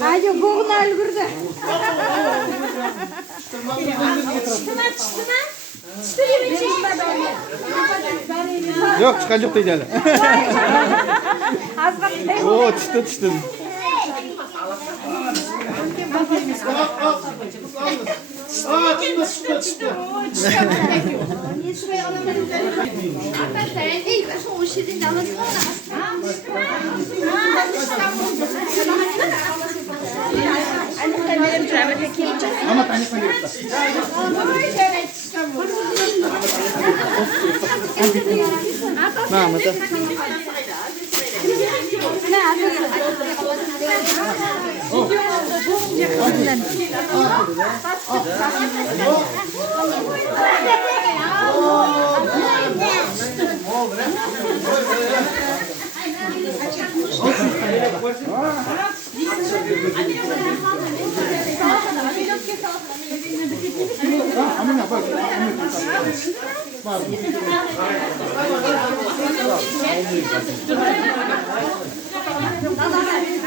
Hadi boğun algırdı. Yok çıkacak değil hele. Oo çıtı çıtı. Ama tane Mahmut'a.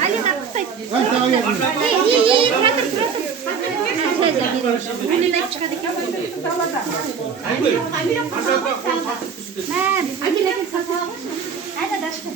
Ali nakıtay. İyi bırakın. Önüne çıkardık. Hadi daşka.